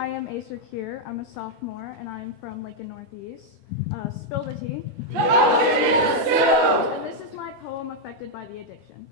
I am Acer Kier. I'm a sophomore, and I'm from Lincoln Northeast. Spill the tea. The ocean is a stew! And this is my poem, Affected by the Addiction.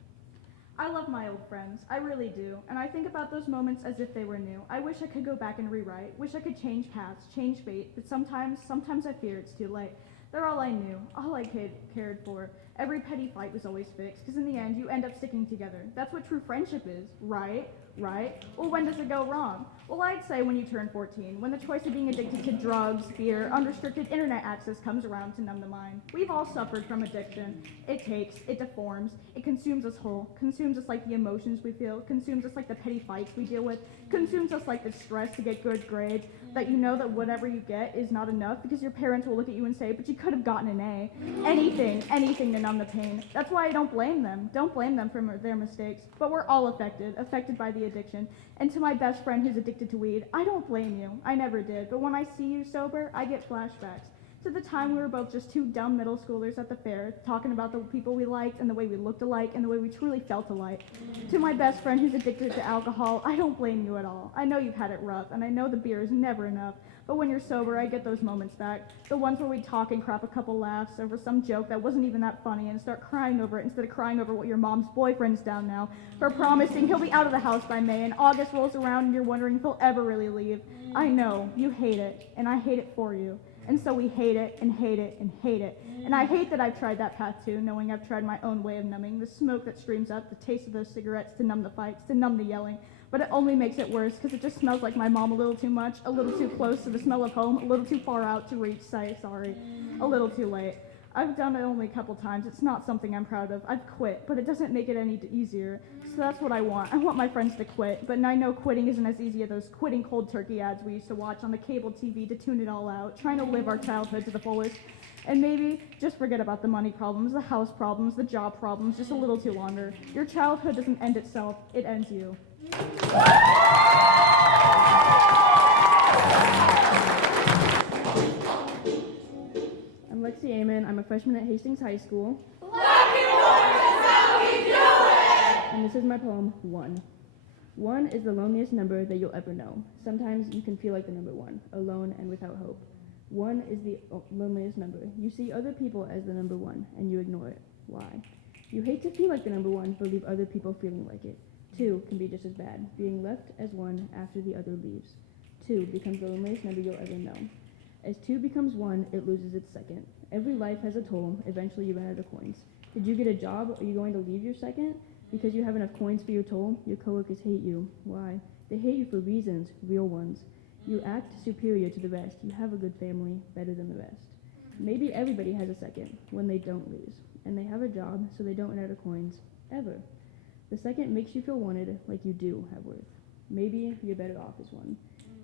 I love my old friends, I really do, and I think about those moments as if they were new. I wish I could go back and rewrite, wish I could change paths, change fate, but sometimes I fear it's too late. They're all I knew, all I cared for. Every petty fight was always fixed, because in the end, you end up sticking together. That's what true friendship is, right? Right? Well, when does it go wrong? Well, I'd say when you turn 14, when the choice of being addicted to drugs, beer, unrestricted internet access comes around to numb the mind. We've all suffered from addiction. It takes, it deforms, it consumes us whole, consumes us like the emotions we feel, consumes us like the petty fights we deal with, consumes us like the stress to get good grades, that you know that whatever you get is not enough because your parents will look at you and say, but you could have gotten an A. Anything to numb the pain. That's why I don't blame them. Don't blame them for their mistakes. But we're all affected by the addiction. And to my best friend who's addicted to weed, I don't blame you. I never did. But when I see you sober, I get flashbacks to the time we were both just two dumb middle schoolers at the fair, talking about the people we liked and the way we looked alike and the way we truly felt alike. To my best friend who's addicted to alcohol, I don't blame you at all. I know you've had it rough, and I know the beer is never enough. But when you're sober, I get those moments back. The ones where we talk and crap a couple laughs over some joke that wasn't even that funny and start crying over it instead of crying over what your mom's boyfriend's down now for promising he'll be out of the house by May, and August rolls around and you're wondering if he'll ever really leave. I know, you hate it, and I hate it for you. And so we hate it and hate it and hate it. And I hate that I've tried that path too, knowing I've tried my own way of numbing, the smoke that streams up, the taste of those cigarettes to numb the fights, to numb the yelling. But it only makes it worse because it just smells like my mom a little too much, a little too close to the smell of home, a little too far out to reach, say sorry, a little too late. I've done it only a couple times. It's not something I'm proud of. I've quit, but it doesn't make it any easier. So that's what I want. I want my friends to quit, but I know quitting isn't as easy as those quitting cold turkey ads we used to watch on the cable TV to tune it all out, trying to live our childhood to the fullest. And maybe just forget about the money problems, the house problems, the job problems, just a little too longer. Your childhood doesn't end itself, it ends you. I'm Lexi Amon. I'm a freshman at Hastings High School. Black and white is how we do it! And this is my poem, 1. 1 is the loneliest number that you'll ever know. Sometimes you can feel like the number 1, alone and without hope. 1 is the loneliest number. You see other people as the number 1, and you ignore it. Why? You hate to feel like the number 1, but leave other people feeling like it. 2 can be just as bad, being left as 1 after the other leaves. 2 becomes the loneliest number you'll ever know. As 2 becomes 1, it loses its second. Every life has a toll. Eventually you run out of coins. Did you get a job? Are you going to leave your second? Because you have enough coins for your toll? Your coworkers hate you. Why? They hate you for reasons, real ones. You act superior to the rest. You have a good family, better than the rest. Maybe everybody has a second, when they don't lose. And they have a job, so they don't run out of coins, ever. The second makes you feel wanted, like you do have worth. Maybe you're better off as 1.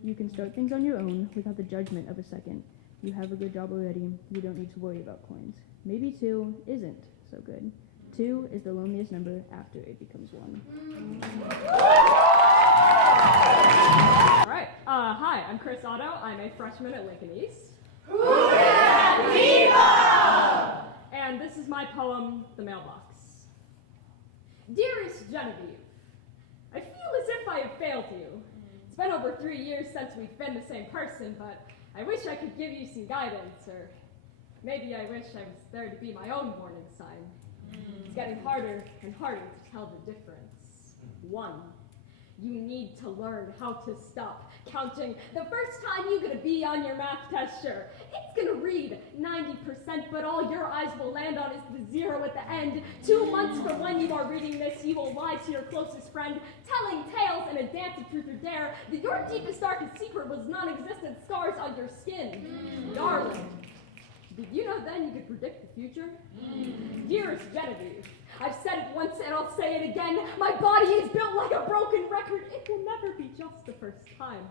You can start things on your own without the judgment of a second. You have a good job already. You don't need to worry about coins. Maybe 2 isn't so good. 2 is the loneliest number after it becomes 1. All right. Hi, I'm Chris Otto. I'm a freshman at Lincoln East. Who's that Viva? And this is my poem, The Mailbox. Dearest Genevieve, I feel as if I have failed you. It's been over 3 years since we've been the same person, but I wish I could give you some guidance, or maybe I wish I was there to be my own warning sign. It's getting harder and harder to tell the difference. 1, you need to learn how to stop counting. The first time you're gonna be on your math test, sure, it's gonna read 90%, but all your eyes will land on is the 0 at the end. 2 months from when you are reading this, you will lie to your closest friend, telling tales in a dance of truth or dare that your deepest, darkest secret was non-existent scars on your skin. Darling, did you know then you could predict the future? Dearest Genevieve, I've said it once and I'll say it again. My body is built like a broken record. It will never be just the first time.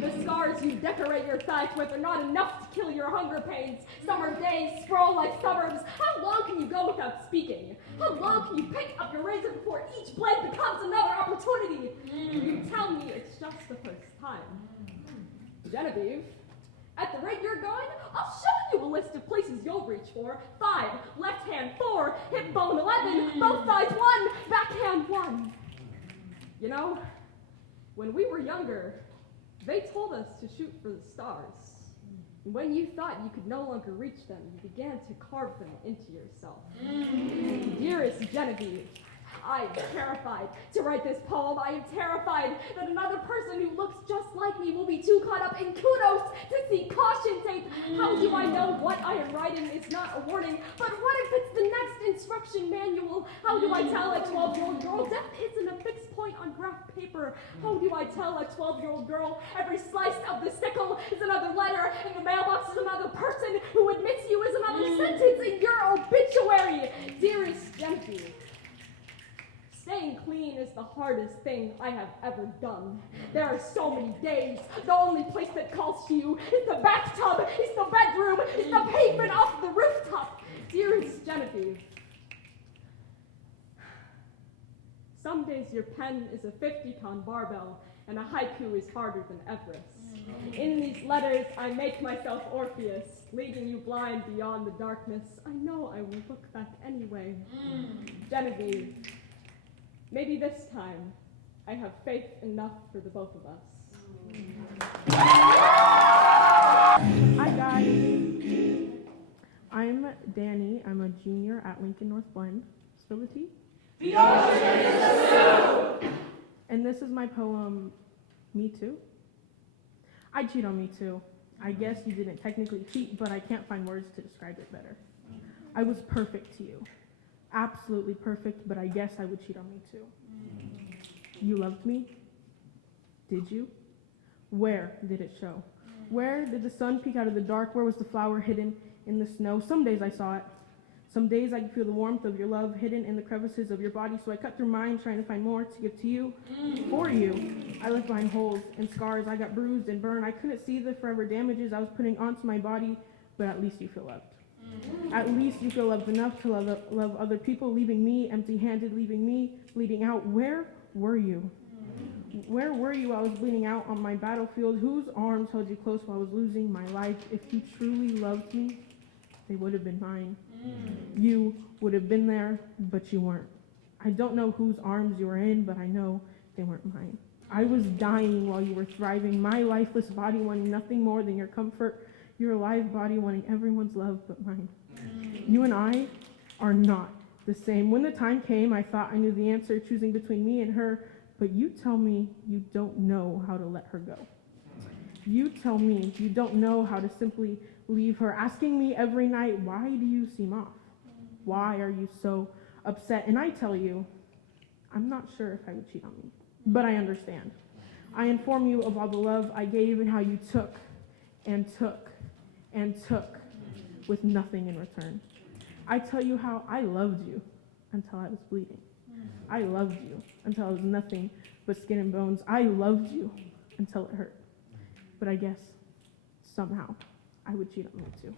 The scars you decorate your thighs with are not enough to kill your hunger pains. Summer days sprawl like suburbs. How long can you go without speaking? How long can you pick up your razor before each blade becomes another opportunity? You tell me it's just the first time. Genevieve, at the rate you're going, I'll show you a list of places you'll reach for. 5, left hand 4, hip bone 11, both sides 1, backhand 1. You know, when we were younger, They told us to shoot for the stars. And when you thought you could no longer reach them, you began to carve them into yourself. Dearest Genevieve, I am terrified to write this poem. I am terrified that another person who looks just like me will be too caught up in kudos to see caution tape. How do I know what I am writing is not a warning, but what if it's the next instruction manual? How do I tell a 12-year-old girl death isn't a fixed point on graph paper? How do I tell a 12-year-old girl every slice of the sickle is another letter and the mailbox is another person who admits you is another sentence in your obituary? Dearest Genevieve, staying clean is the hardest thing I have ever done. There are so many days. The only place that calls to you is the bathtub, is the bedroom, is the pavement off the rooftop. Dearest Genevieve, some days your pen is a 50-pound barbell and a haiku is harder than Everest. In these letters, I make myself Orpheus, leading you blind beyond the darkness. I know I will look back anyway. Genevieve, maybe this time I have faith enough for the both of us. Hi guys, I'm Danny. I'm a junior at Lincoln North Blend. Spill the tea? The ocean is a soup! And this is my poem, Me Too. I cheat on Me Too. I guess you didn't technically cheat, but I can't find words to describe it better. I was perfect to you. Absolutely perfect, but I guess I would cheat on Me Too. You loved me? Did you? Where did it show? Where did the sun peek out of the dark? Where was the flower hidden in the snow? Some days I saw it. Some days I could feel the warmth of your love hidden in the crevices of your body, so I cut through mine trying to find more to give to you. For you, I left behind holes and scars. I got bruised and burned. I couldn't see the forever damages I was putting onto my body, but at least you feel loved. At least you feel loved enough to love other people, leaving me empty-handed, leaving me bleeding out. Where were you? Where were you? I was bleeding out on my battlefield. Whose arms held you close while I was losing my life? If you truly loved me, they would have been mine. You would have been there, but you weren't. I don't know whose arms you were in, but I know they weren't mine. I was dying while you were thriving, my lifeless body wanting nothing more than your comfort, your alive body wanting everyone's love but mine. You and I are not the same. When the time came, I thought I knew the answer, choosing between me and her, but you tell me you don't know how to let her go. You tell me you don't know how to simply leave her, asking me every night, why do you seem off? Why are you so upset? And I tell you, I'm not sure if I would cheat on me, but I understand. I inform you of all the love I gave and how you took and took and took with nothing in return. I tell you how I loved you until I was bleeding. I loved you until I was nothing but skin and bones. I loved you until it hurt. But I guess somehow I would cheat on me too.